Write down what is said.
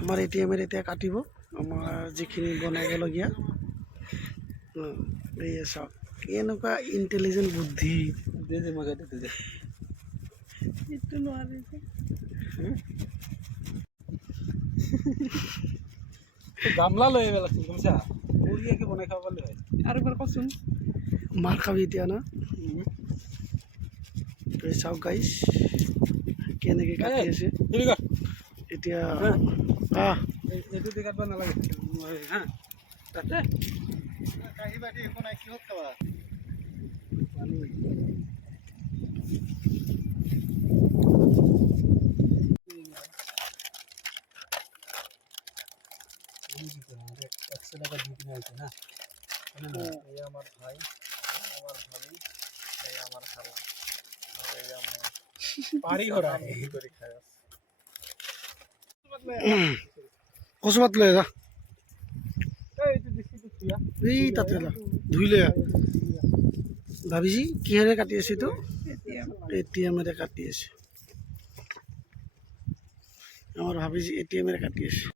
আমাৰ ATM এতিয়া কাটিব আমাৰ যিখিনি বনাবলগীয়া। এই চাওক এনেকুৱা ইণ্টেলিজেণ্ট বুদ্ধি এইটো নোৱাৰি গামলা লৈ আহিব লাগিছিল বুজিছা বঢ়িয়াকৈ বনাই খাব পাৰিলে হয় আৰু এবাৰ কচোন মাৰ খাবি এতিয়া না এই চাওক গাইছ কেনেকৈ কাটি আছে এতিয়া এইটো দি কাটিব নালাগে হা তাতে কাঁহী বাটি একো নাই কিহত খাবা একশো টাকা দিয়ে কিনে হয়েছে না এই আমার ভাই আমার ভাবি এই আমার খালা আর এই আমার পারি ওরা এই করে খায় কচু পাত লৈ যা এইটো বেছিটো খুয়া এই তাতে ধুই লৈ ভাবিছি কিহেৰে কাটি আছে এইটো ATMৰে কাটি আছে আমাৰ ভাবিছি ATMৰে কাটি আছে